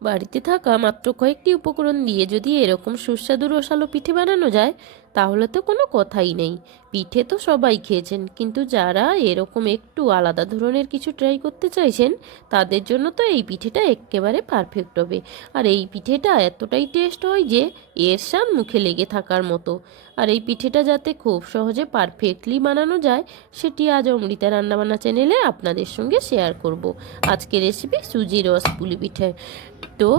বাড়িতে থাকা মাত্র কয়েকটি উপকরণ দিয়ে যদি এরকম সুস্বাদু রসালো পিঠে বানানো যায় তাহলে তো কোনো কথাই নেই। পিঠে তো সবাই খেয়েছেন, কিন্তু যারা এরকম একটু আলাদা ধরনের কিছু ট্রাই করতে চাইছেন, তাদের জন্য তো এই পিঠেটা একেবারে পারফেক্ট হবে। আর এই পিঠেটা এতটাই টেস্ট হয় যে, এর স্বাদ মুখে লেগে থাকার মতো। আর এই পিঠেটা যাতে খুব সহজে পারফেক্টলি বানানো যায়, সেটি আজ অমৃতা রান্নাবান্না চ্যানেলে আপনাদের সঙ্গে শেয়ার করব। আজকের রেসিপি সুজি রস পুলি পিঠে। তো,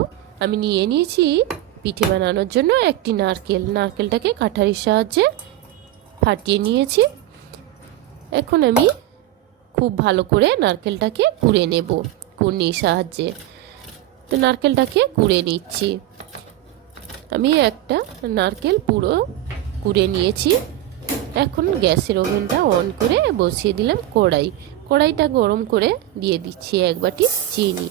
আমি নিয়ে নিয়েছি পিঠে বানানোর জন্য একটি নারকেল। নারকেলটাকে কাঠারির সাহায্যে ফাটিয়ে নিয়েছি। এখন আমি খুব ভালো করে নারকেলটাকে কুড়ে নেব কুড়নির সাহায্যে। তো নারকেলটাকে কুড়ে নিচ্ছি। আমি একটা নারকেল পুরো কুড়ে নিয়েছি। এখন গ্যাসের ওভেনটা অন করে বসিয়ে দিলাম কড়াই। কড়াইটা গরম করে দিয়ে দিচ্ছি এক বাটি চিনি।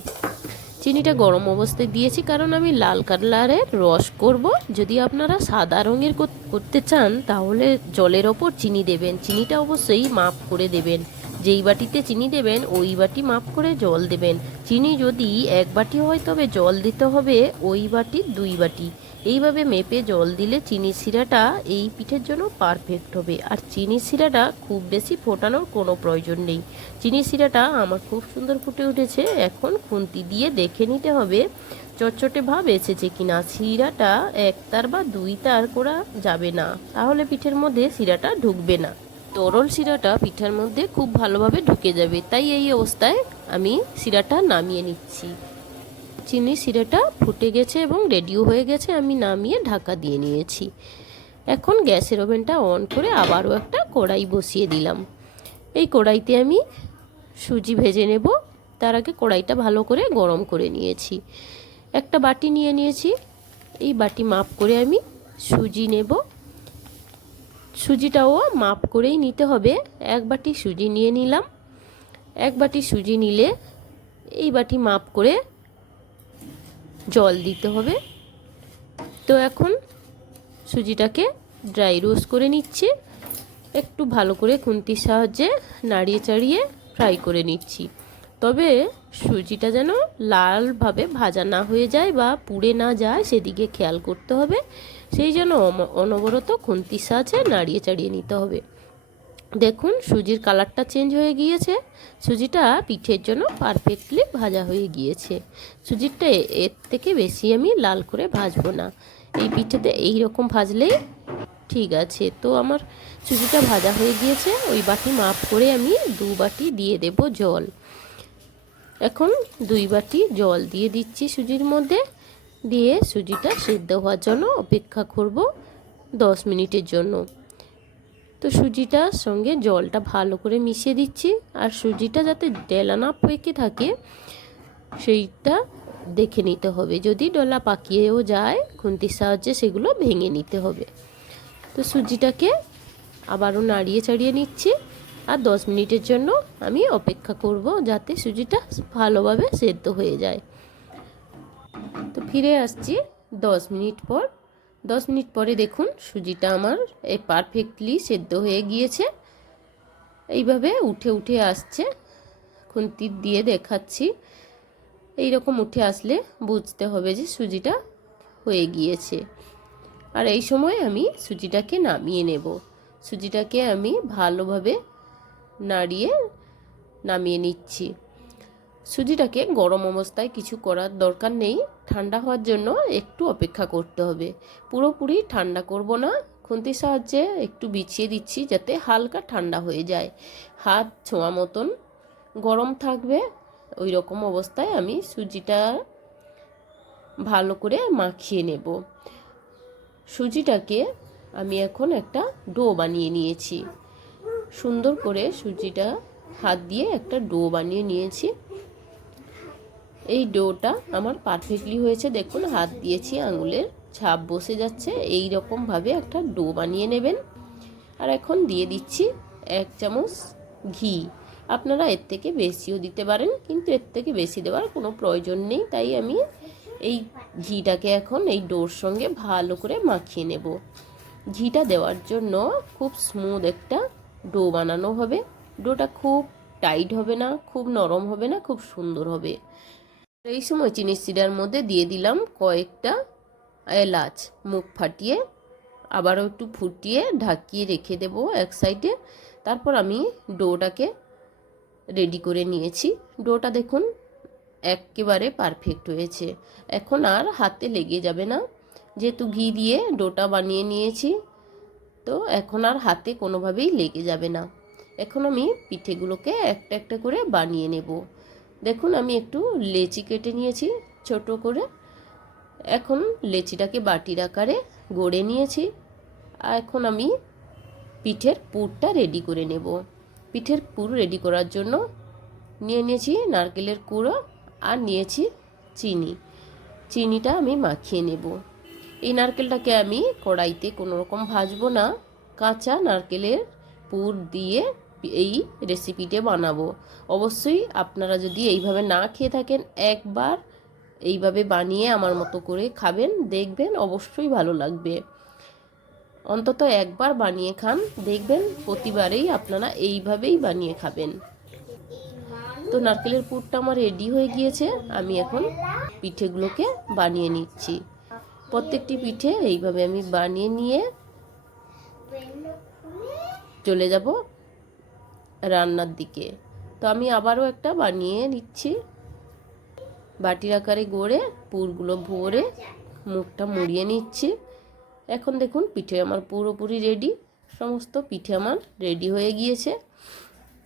চিনিটা গরম অবস্থায় দিয়েছি, কারণ আমি লাল কালারের রস করব। যদি আপনারা সাদা রঙের করতে চান, তাহলে জলের ওপর চিনি দেবেন। চিনিটা অবশ্যই মাপ করে দেবেন। যেই বাটিতে চিনি দেবেন, ওই বাটি মাপ করে জল দেবেন। চিনি যদি এক বাটি হয়, তবে জল দিতে হবে ওই বাটির দুই বাটি। এইভাবে মেপে জল দিলে চিনি শিরাটা এই পিঠের জন্য পারফেক্ট হবে। আর চিনি শিরাটা খুব বেশি ফোটানোর কোনো প্রয়োজন নেই। চিনি শিরাটা আমার খুব সুন্দর ফুটে উঠেছে। এখন খুন্তি দিয়ে দেখে নিতে হবে চটচটে ভাব এসেছে কিনা। শিরাটা এক তার বা দুই তার করা যাবে না। তাহলে পিঠের মধ্যে শিরাটা ঢুকবে না। তরল শিরাটা পিঠার মধ্যে খুব ভালোভাবে ঢুকে যাবে। তাই এই অবস্থায় আমি শিরাটা নামিয়ে নিচ্ছি। চিনি শিরাটা ফুটে গেছে এবং রেডিও হয়ে গেছে, আমি নামিয়ে ঢাকা দিয়ে নিয়েছি। এখন গ্যাসের ওভেনটা অন করে আবারও একটা কড়াই বসিয়ে দিলাম। এই কড়াইতে আমি সুজি ভেজে নেব। তার আগে কড়াইটা ভালো করে গরম করে নিয়েছি। একটা বাটি নিয়ে নিয়েছি। এই বাটি মাপ করে আমি সুজি নেব। সুজিটাও মাপ করেই নিতে হবে। এক বাটি সুজি নিয়ে নিলাম। এক বাটি সুজি নিলে এই বাটি মাপ করে জল দিতে হবে। তো এখন সুজিটাকে ড্রাই রোস্ট করে নিচ্ছি। একটু ভালো করে খুন্তির সাহায্যে নাড়িয়ে চাড়িয়ে ফ্রাই করে নিচ্ছি। তবে সুজিটা যেন লালভাবে ভাজা না হয়ে যায় বা পুড়ে না যায়, সেদিকে খেয়াল করতে হবে। সেই জন্য অনবরত খুন্তির সাহায্যে নাড়িয়ে চাড়িয়ে নিতে হবে। দেখুন, সুজির কালারটা চেঞ্জ হয়ে গিয়েছে। সুজিটা পিঠের জন্য পারফেক্টলি ভাজা হয়ে গিয়েছে। সুজিটা এর থেকে বেশি আমি লাল করে ভাজবো না। এই পিঠেতে এই রকম ভাজলেই ঠিক আছে। তো আমার সুজিটা ভাজা হয়ে গিয়েছে। ওই বাটি মাপ করে আমি দু বাটি দিয়ে দেব জল। এখন দুই বাটি জল দিয়ে দিচ্ছি সুজির মধ্যে। দিয়ে সুজিটা সেদ্ধ হওয়ার জন্য অপেক্ষা করব দশ মিনিটের জন্য। তো সুজিটার সঙ্গে জলটা ভালো করে মিশিয়ে দিচ্ছি আর সুজিটা যাতে ডেলা না পেকে থাকে, সেইটা দেখে নিতে হবে। যদি ডলা পাকিয়েও যায়, খুন্তির সাহায্যে সেগুলো ভেঙে নিতে হবে। তো সুজিটাকে আবারও নাড়িয়ে চাড়িয়ে নিচ্ছি আর দশ মিনিটের জন্য আমি অপেক্ষা করব যাতে সুজিটা ভালোভাবে সেদ্ধ হয়ে যায়। তো ফিরে আসছি দশ মিনিট পর। দশ মিনিট পরে দেখুন সুজিটা আমার এই পারফেক্টলি সেদ্ধ হয়ে গিয়েছে। এইভাবে উঠে উঠে আসছে। খুন্তি দিয়ে দেখাচ্ছি। এই রকম উঠে আসলে বুঝতে হবে যে সুজিটা হয়ে গিয়েছে। আর এই সময় আমি সুজিটাকে নামিয়ে নেব। সুজিটাকে আমি ভালোভাবে নাড়িয়ে নামিয়ে নিচ্ছি। সুজিটাকে গরম অবস্থায় কিছু করার দরকার নেই। ঠান্ডা হওয়ার জন্য একটু অপেক্ষা করতে হবে। পুরোপুরি ঠান্ডা করব না। খুন্তির সাহায্যে একটু বিছিয়ে দিচ্ছি যাতে হালকা ঠান্ডা হয়ে যায়। হাত ছোঁয়া মতন। গরম থাকবে। ওই রকম অবস্থায় আমি সুজিটা ভালো করে মাখিয়ে নেব। সুজিটাকে আমি এখন একটা ডো বানিয়ে নিয়েছি। সুন্দর করে সুজিটা হাত দিয়ে একটা ডো বানিয়ে নিয়েছি। এই ডোটা আমার পারফেক্টলি হয়েছে। দেখুন, হাত দিয়েছি আঙুলের, ছাপ বসে যাচ্ছে। এই রকমভাবে একটা ডো বানিয়ে নেবেন। আর এখন দিয়ে দিচ্ছি এক চামচ ঘি। আপনারা এর থেকে বেশিও দিতে পারেন, কিন্তু এর থেকে বেশি দেওয়ার কোনো প্রয়োজন নেই। তাই আমি এই ঘিটাকে এখন এই ডোর সঙ্গে ভালো করে মাখিয়ে নেব। ঘিটা দেওয়ার জন্য খুব স্মুথ একটা ডো বানানো হবে। ডোটা খুব টাইট হবে না, খুব নরম হবে না, খুব সুন্দর হবে। এই সময় চিনি শিরার মধ্যে দিয়ে দিলাম কয়েকটা এলাচ মুখ ফাটিয়ে, আবারও একটু ফুটিয়ে ঢাকিয়ে রেখে দেব এক সাইডে। তারপর আমি ডোটাকে রেডি করে নিয়েছি। ডোটা দেখুন একেবারে পারফেক্ট হয়েছে। এখন আর হাতে লেগে যাবে না। যেহেতু ঘি দিয়ে ডোটা বানিয়ে নিয়েছি, তো এখন আর হাতে কোনোভাবেই লেগে যাবে না। এখন আমি পিঠেগুলোকে একটা একটা করে বানিয়ে নেব। দেখুন, আমি একটু লেচি কেটে নিয়েছি ছোট করে। এখন লেচিটাকে বাটির আকারে গড়ে নিয়েছি। আর এখন আমি পিঠের পুরটা রেডি করে নেব। পিঠের পুর রেডি করার জন্য নিয়ে নিয়েছি নারকেলের কুড়ো আর নিয়েছি চিনি। চিনিটা আমি মাখিয়ে নেব। এই নারকেলটাকে আমি কড়াইতে কোনো রকম ভাজবো না। কাঁচা নারকেলের পুর দিয়ে এই রেসিপিটা বানাবো। অবশ্যই আপনারা যদি এইভাবে না খেয়ে থাকেন, একবার এইভাবে বানিয়ে আমার মতো করে খাবেন, দেখবেন অবশ্যই ভালো লাগবে। অন্তত একবার বানিয়ে খান, দেখবেন প্রতিবারেই আপনারা এইভাবেই বানিয়ে খাবেন। তো নারকেলের পুরটা আমার রেডি হয়ে গিয়েছে, আমি এখন পিঠেগুলোকে বানিয়ে নিচ্ছি। প্রত্যেকটি পিঠে এইভাবে আমি বানিয়ে নিয়ে চলে যাব। রান্নার দিকে। তো আমি আবারও একটা বানিয়ে নিচ্ছি। বাটির আকারে গড়ে পুরগুলো ভরে মুখটা মুড়িয়ে নিচ্ছি। এখন দেখুন পিঠে আমার পুরোপুরি রেডি সমস্ত পিঠে আমার রেডি হয়ে গিয়েছে।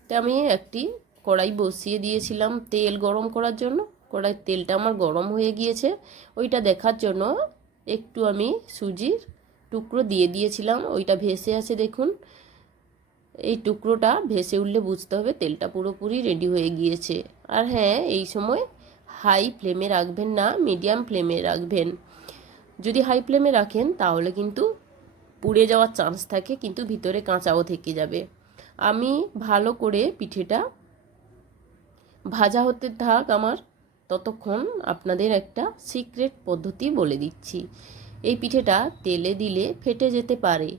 তো আমি একটি কড়াই বসিয়ে দিয়েছিলাম তেল গরম করার জন্য। কড়াই তেলটা আমার গরম হয়ে গিয়েছে। ওইটা দেখার জন্য একটু আমি সুজির টুকরো দিয়ে দিয়েছিলাম। ওইটা ভেসে আছে দেখুন। এই টুকরোটা ভেসে উঠলে বুঝতে হবে তেলটা পুরোপুরি রেডি হয়ে গিয়েছে। আর হ্যাঁ এই সময় হাই ফ্লেমে রাখবেন না মিডিয়াম ফ্লেমে রাখবেন। যদি হাই ফ্লেমে রাখেন, তাহলে কিন্তু পুড়ে যাওয়ার চান্স থাকে, কিন্তু ভিতরে কাঁচাও থেকে যাবে। আমি ভালো করে পিঠেটা ভাজা হতে থাক আমার, ততক্ষণ আপনাদের একটা সিক্রেট পদ্ধতি বলে দিচ্ছি। এই পিঠেটা তেলে দিলে ফেটে যেতে পারে,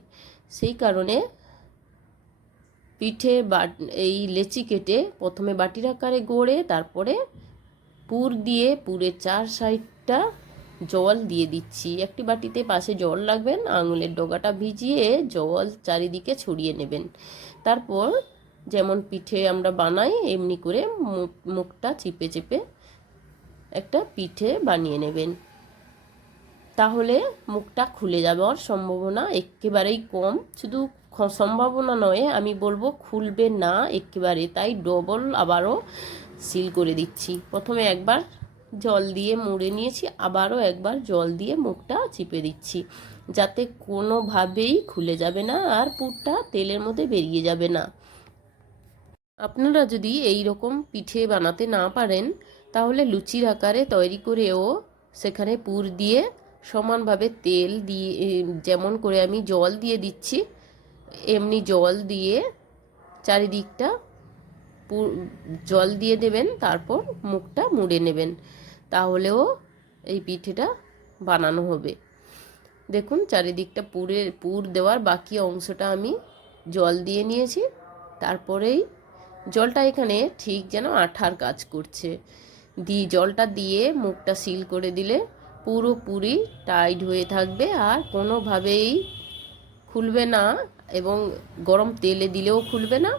সেই কারণে পিঠে বাট এই লেচি কেটে প্রথমে বাটির আকারে গড়ে তারপরে পুর দিয়ে পুরের চার সাইডটা জল দিয়ে দিচ্ছি। একটি বাটিতে পাশে জল রাখবেন, আঙুলের ডগাটা ভিজিয়ে জল চারিদিকে ছড়িয়ে নেবেন। তারপর যেমন পিঠে আমরা বানাই, এমনি করে মুখটা চিপে, চেপে একটা পিঠে বানিয়ে নেবেন। তাহলে মুখটা খুলে যাওয়ার সম্ভাবনা একেবারেই কম। শুধু সম্ভাবনা নয়, আমি বলব খুলবে না একেবারে, তাই ডবল আবারও সিল করে দিচ্ছি। প্রথমে একবার জল দিয়ে মুড়ে নিয়েছি, আবারও একবার জল দিয়ে মুখটা চিপে দিচ্ছি। যাতে কোনোভাবেই খুলে যাবে না আর পুরটা তেলের মধ্যে বেরিয়ে যাবে না। আপনারা যদি এই রকম পিঠে বানাতে না পারেন, তাহলে লুচির আকারে তৈরি করেও সেখানে পুর দিয়ে সমানভাবে তেল দিয়ে যেমন করে আমি জল দিয়ে দিচ্ছি, এমনি জল দিয়ে চারিদিকটা জল দিয়ে দেবেন, তারপর মুখটা মুড়ে নেবেন। তাহলেও এই পিঠেটা বানানো হবে। দেখুন, চারিদিকটা পুরে পুর দেওয়ার বাকি অংশটা আমি জল দিয়ে নিয়েছি। তারপরেই জলটা এখানে ঠিক যেন আঠার কাজ করছে। দি, জলটা দিয়ে মুখটা সিল করে দিলে পুরোপুরি টাইট হয়ে থাকবে আর কোনোভাবেই খুলবে না এবং গরম তেলে দিলেও খুলবে না।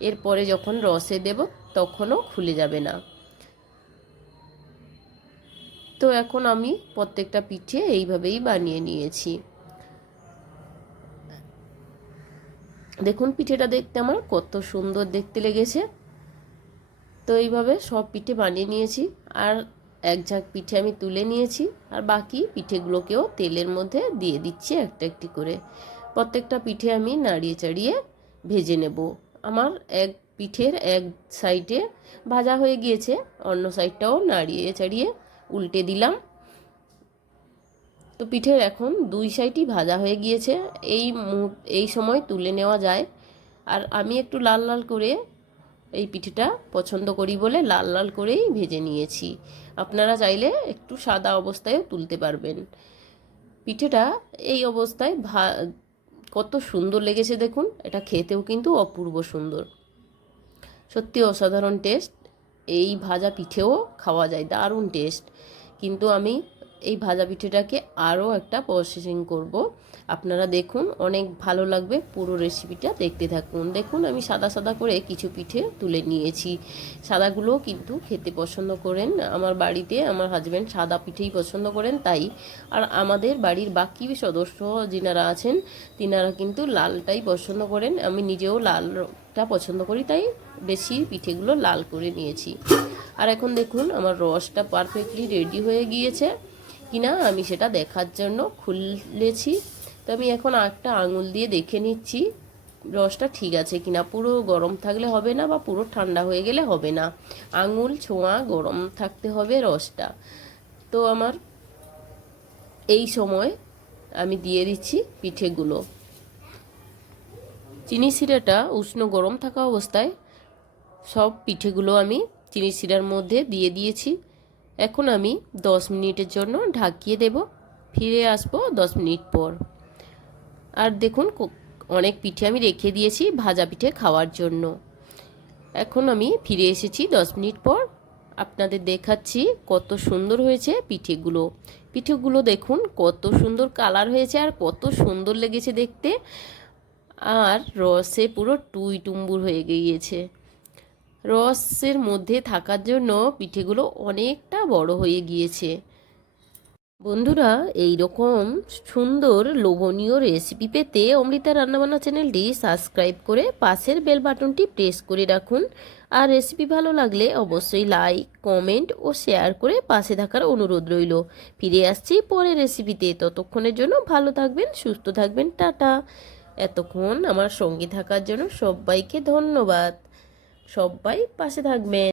এরপরে যখন রসে দেব তখনও খুলে যাবে না। তো এখন আমি প্রত্যেকটা পিঠে এইভাবেই বানিয়ে নিয়েছি। দেখুন পিঠেটা দেখতে আমার কত সুন্দর দেখতে লেগেছে। তো এইভাবে সব পিঠে বানিয়ে নিয়েছি। আর এক ঝাঁক পিঠে আমি তুলে নিয়েছি আর বাকি পিঠেগুলোকেও তেলের মধ্যে দিয়ে দিচ্ছি একটা একটি করে। প্রত্যেকটা পিঠে আমি নাড়িয়ে চাড়িয়ে ভেজে নেব। আমার এক পিঠের এক সাইডে ভাজা হয়ে গিয়েছে, অন্য সাইডটাও নাড়িয়ে চাড়িয়ে উল্টে দিলাম। তো পিঠের এখন দুই সাইডই ভাজা হয়ে গিয়েছে। এই এই সময় তুলে নেওয়া যায়। আর আমি একটু লাল লাল করে এই পিঠেটা পছন্দ করি বলে লাল লাল করেই ভেজে নিয়েছি। আপনারা চাইলে একটু সাদা অবস্থায়ও তুলতে পারবেন। পিঠেটা এই অবস্থায় ভা, কত সুন্দর লেগেছে দেখুন, এটা খেতেও কিন্তু অপূর্ব সুন্দর। সত্যি অসাধারণ টেস্ট, এই ভাজা পিঠেও খাওয়া যায়, দারুণ টেস্ট। কিন্তু আমি এই ভাজা পিঠেটাকে আরও একটা প্রসেসিং করব। আপনারা দেখুন, অনেক ভালো লাগবে পুরো রেসিপিটা দেখতে থাকুন। দেখুন, আমি সাদা সাদা করে কিছু পিঠে তুলে নিয়েছি। সাদাগুলো কিন্তু খেতে পছন্দ করেন। আমার বাড়িতে আমার হাজব্যান্ড সাদা পিঠেই পছন্দ করেন, তাই। আর আমাদের বাড়ির বাকি সদস্য যিনারা আছেন, তিনারা কিন্তু লালটাই পছন্দ করেন। আমি নিজেও লালটা পছন্দ করি, তাই বেশি পিঠেগুলো লাল করে নিয়েছি। আর এখন দেখুন, আমার রসটা পারফেক্টলি রেডি হয়ে গিয়েছে। কিনা আমি সেটা দেখার জন্য খুলেছি। তো আমি এখন একটা আঙুল দিয়ে দেখে নিচ্ছি, রসটা ঠিক আছে কিনা। পুরো গরম থাকলে হবে না বা পুরো ঠান্ডা হয়ে গেলে হবে না। আঙুল, ছোঁয়া, গরম থাকতে হবে রসটা। তো আমার এই সময় আমি দিয়ে দিচ্ছি পিঠেগুলো। চিনি শিরাটা উষ্ণ গরম থাকা অবস্থায় সব পিঠেগুলো আমি চিনি শিরার মধ্যে দিয়ে দিয়েছি। এখন আমি দশ মিনিটের জন্য ঢাকিয়ে দেব। ফিরে আসব দশ মিনিট পর। আর দেখুন অনেক পিঠে আমি রেখে দিয়েছি ভাজা পিঠে খাওয়ার জন্য। এখন আমি ফিরে এসেছি দশ মিনিট পর। আপনাদের দেখাচ্ছি কত সুন্দর হয়েছে পিঠেগুলো। পিঠেগুলো দেখুন কত সুন্দর কালার হয়েছে আর কত সুন্দর লেগেছে দেখতে। আর রসে পুরো টুই টুম্বুর হয়ে গিয়েছে। রসের মধ্যে থাকার জন্য পিঠেগুলো অনেকটা বড় হয়ে গিয়েছে। বন্ধুরা এই রকম সুন্দর লোভনীয় রেসিপি পেতে অমৃতা রান্নাবান্না চ্যানেলটি সাবস্ক্রাইব করে পাশের বেল বাটনটি প্রেস করে রাখুন। আর রেসিপি ভালো লাগলে অবশ্যই লাইক কমেন্ট ও শেয়ার করে পাশে থাকার অনুরোধ রইল। ফিরে আসছি পরের রেসিপিতে ততক্ষণের জন্য ভালো থাকবেন, সুস্থ থাকবেন, টাটা। এতক্ষণ আমার সঙ্গে থাকার জন্য সবাইকে ধন্যবাদ। সবাই পাশে থাকবেন।